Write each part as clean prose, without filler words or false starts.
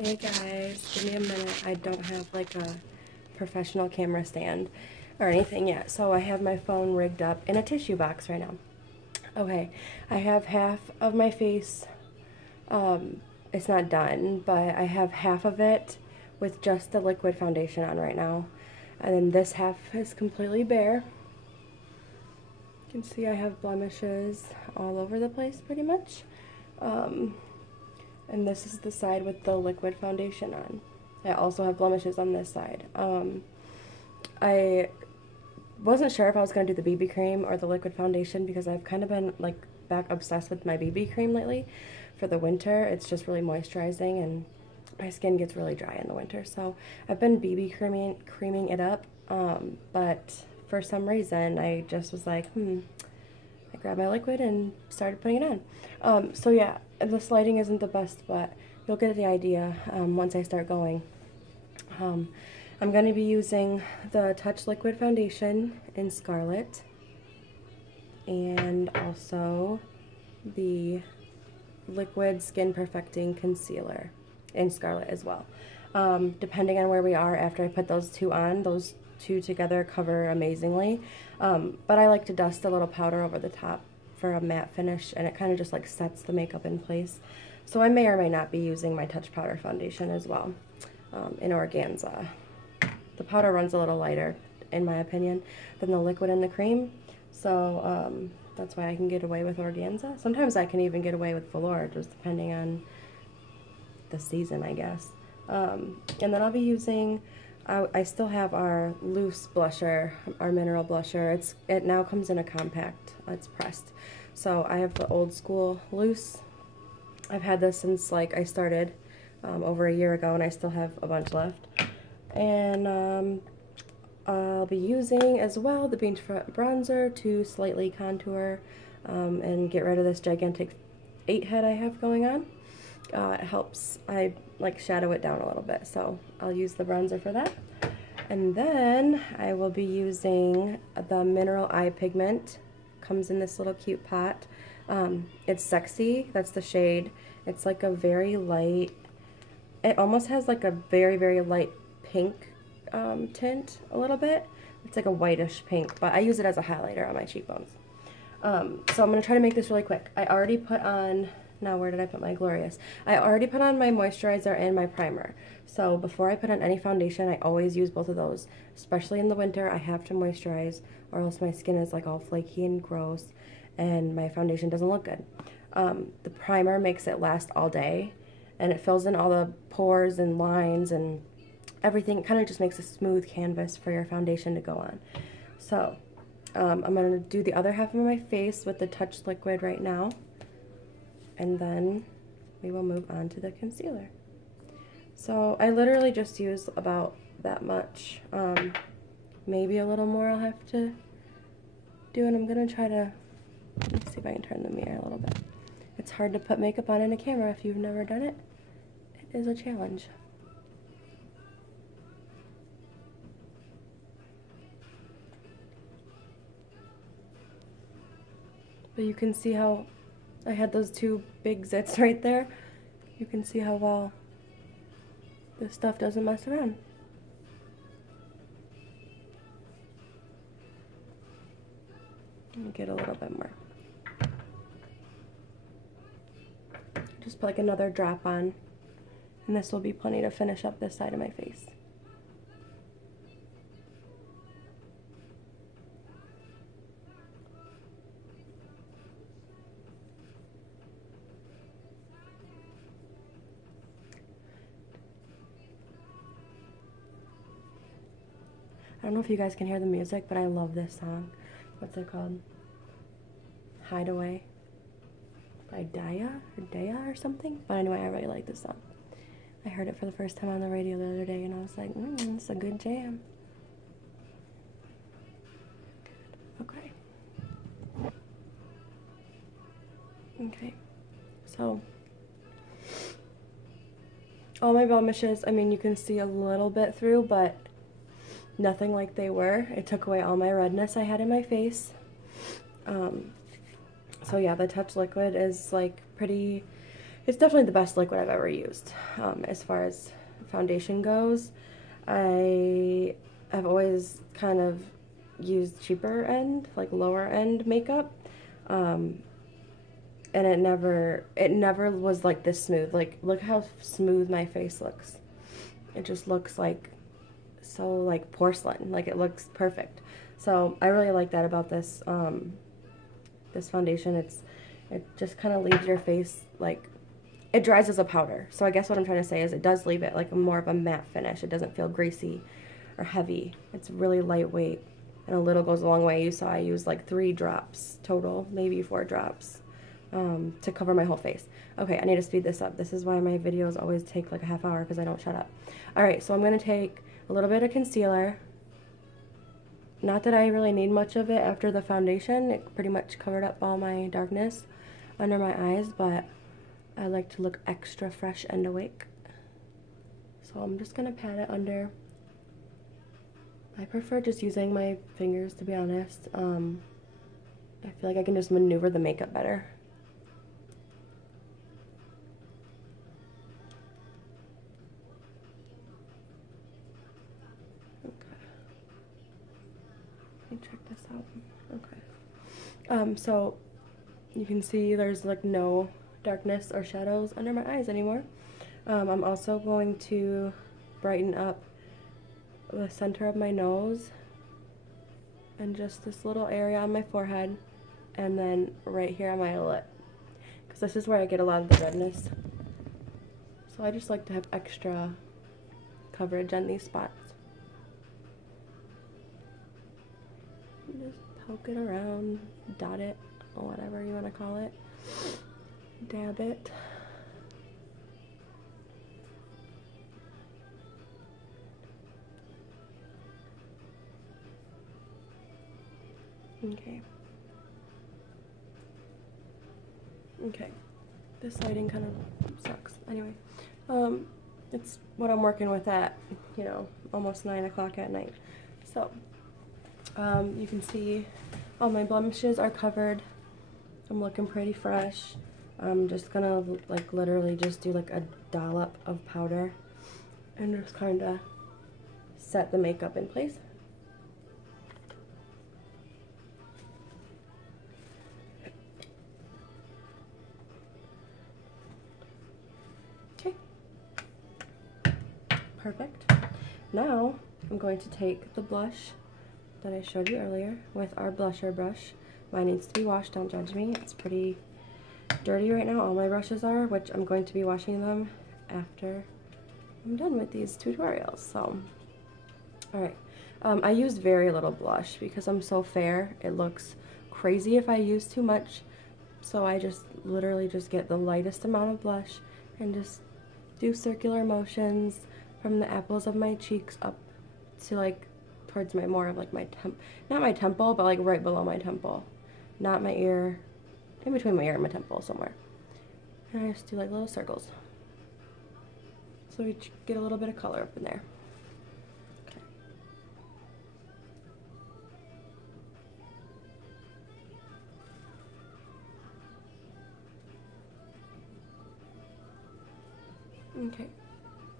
Hey guys, give me a minute. I don't have like a professional camera stand or anything yet, so I have my phone rigged up in a tissue box right now. Okay, I have half of my face, it's not done, but I have half of it with just the liquid foundation on right now. And then this half is completely bare. You can see I have blemishes all over the place pretty much. And this is the side with the liquid foundation on. I also have blemishes on this side. I wasn't sure if I was going to do the BB cream or the liquid foundation because I've kind of been like back obsessed with my BB cream lately for the winter. It's just really moisturizing and my skin gets really dry in the winter. So I've been BB creaming it up, but for some reason I just was like, I grabbed my liquid and started putting it on. So yeah, this lighting isn't the best, but you'll get the idea once I start going. I'm going to be using the Touch Liquid Foundation in Scarlet and also the Liquid Skin Perfecting Concealer in Scarlet as well. Depending on where we are after I put those two on, those two together cover amazingly, but I like to dust a little powder over the top for a matte finish, and it kind of just like sets the makeup in place. So I may or may not be using my Touch Powder Foundation as well in Organza. The powder runs a little lighter, in my opinion, than the liquid and the cream, so that's why I can get away with Organza. Sometimes I can even get away with velour, just depending on the season, I guess. And then I'll be using, I still have our loose blusher, our mineral blusher. It now comes in a compact, it's pressed. So I have the old school loose. I've had this since like I started over a year ago, and I still have a bunch left. And I'll be using as well the Beachfront bronzer to slightly contour and get rid of this gigantic 8 head I have going on. It helps, I like shadow it down a little bit, so I'll use the bronzer for that. And then I will be using the Mineral Eye Pigment. Comes in this little cute pot. It's Sexy, that's the shade. It's like a very light, it almost has like a very, very light pink tint a little bit. It's like a whitish pink, but I use it as a highlighter on my cheekbones. So I'm going to try to make this really quick. I already put on, now where did I put my Glorious? I already put on my moisturizer and my primer. So before I put on any foundation, I always use both of those. Especially in the winter, I have to moisturize or else my skin is like all flaky and gross and my foundation doesn't look good. The primer makes it last all day and it fills in all the pores and lines and everything. It kind of just makes a smooth canvas for your foundation to go on. So I'm going to do the other half of my face with the Touch Liquid right now. And then we will move on to the concealer. So I literally just use about that much. Maybe a little more I'll have to do, and I'm going to try to, let me see if I can turn the mirror a little bit. It's hard to put makeup on in a camera if you've never done it. It is a challenge. But you can see how I had those two big zits right there. You can see how well this stuff doesn't mess around. And get a little bit more. Just put like another drop on, and this will be plenty to finish up this side of my face. I don't know if you guys can hear the music, but I love this song. What's it called? Hideaway by Daya or something. But anyway, I really like this song. I heard it for the first time on the radio the other day, and I was like, it's a good jam. Okay. Okay. So, all my blemishes, I mean, you can see a little bit through, but nothing like they were. It took away all my redness I had in my face. So yeah, the Touch Liquid is like pretty, It's definitely the best liquid I've ever used. As far as foundation goes, I have always kind of used cheaper end, like lower end makeup. And it never was like this smooth. Like, look how smooth my face looks. It just looks like so like porcelain. Like, it looks perfect. So I really like that about this this foundation. It just kind of leaves your face like, it dries as a powder. So I guess what I'm trying to say is it does leave it like more of a matte finish. It doesn't feel greasy or heavy. It's really lightweight, and a little goes a long way. You saw I used like 3 drops total, maybe 4 drops to cover my whole face. Okay, I need to speed this up. This is why my videos always take like a half hour, because I don't shut up. Alright, so I'm going to take a little bit of concealer. Not that I really need much of it after the foundation. It pretty much covered up all my darkness under my eyes, but I like to look extra fresh and awake. So I'm just going to pat it under. I prefer just using my fingers, to be honest. I feel like I can just maneuver the makeup better. Okay. Let me check this out. Okay. So you can see there's like no darkness or shadows under my eyes anymore. I'm also going to brighten up the center of my nose and just this little area on my forehead, and then right here on my lip, because this is where I get a lot of the redness. So I just like to have extra coverage on these spots. Just poke it around, dot it, or whatever you want to call it. Dab it. Okay. Okay. This lighting kind of sucks. Anyway, it's what I'm working with at, you know, almost 9 o'clock at night. So, you can see all my blemishes are covered. I'm looking pretty fresh. I'm just gonna like literally just do like a dollop of powder and just kind of set the makeup in place. Okay, perfect. Now I'm going to take the blush that I showed you earlier with our blusher brush. Mine needs to be washed, don't judge me. It's pretty dirty right now, all my brushes are, which I'm going to be washing them after I'm done with these tutorials. So, alright. I used very little blush because I'm so fair. It looks crazy if I use too much. So I just literally just get the lightest amount of blush and just do circular motions from the apples of my cheeks up to like towards my more of like my not my temple, but like right below my temple. Not my ear, in between my ear and my temple somewhere. And I just do like little circles. So we get a little bit of color up in there. Okay. Okay.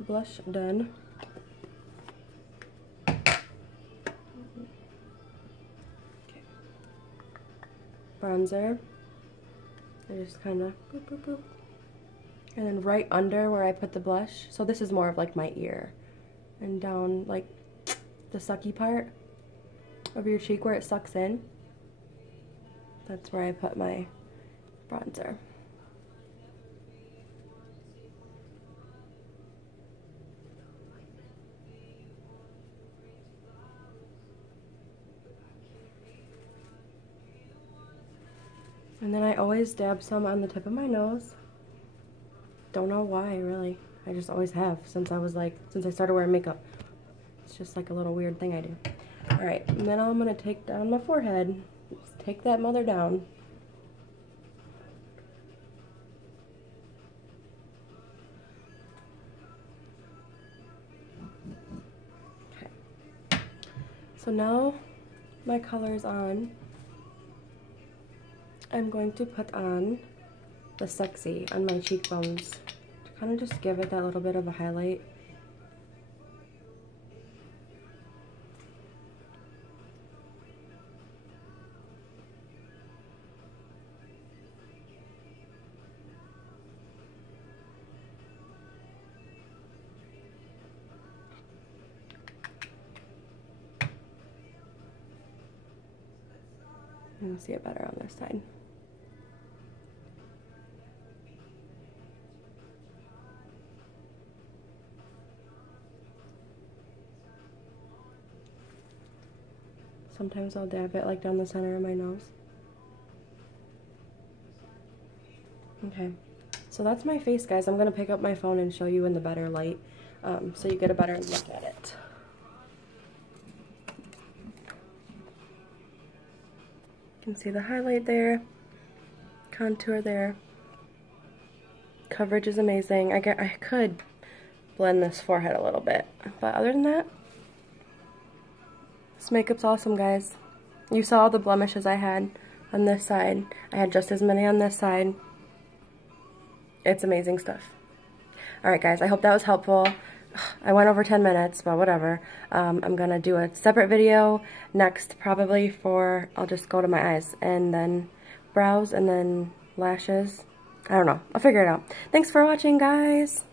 Blush done. Bronzer. I just kind of boop, boop, boop. And then right under where I put the blush, so this is more of like my ear, and down like the sucky part of your cheek where it sucks in, that's where I put my bronzer. And then I always dab some on the tip of my nose. Don't know why, really. I just always have since I started wearing makeup. It's just like a little weird thing I do. Alright, and then I'm going to take down my forehead. Just take that mother down. Okay. So now my color's on. I'm going to put on the Sexy on my cheekbones to kind of just give it that little bit of a highlight. You can see it better on this side. Sometimes I'll dab it like down the center of my nose. Okay, so that's my face, guys. I'm gonna pick up my phone and show you in the better light, so you get a better look at it. You can see the highlight there, contour there. Coverage is amazing. I could blend this forehead a little bit, but other than that, this makeup's awesome, guys. You saw all the blemishes I had on this side. I had just as many on this side. It's amazing stuff. Alright guys, I hope that was helpful. I went over 10 minutes, but whatever. I'm gonna do a separate video next, probably for, I'll just go to my eyes, and then brows, and then lashes. I don't know. I'll figure it out. Thanks for watching, guys.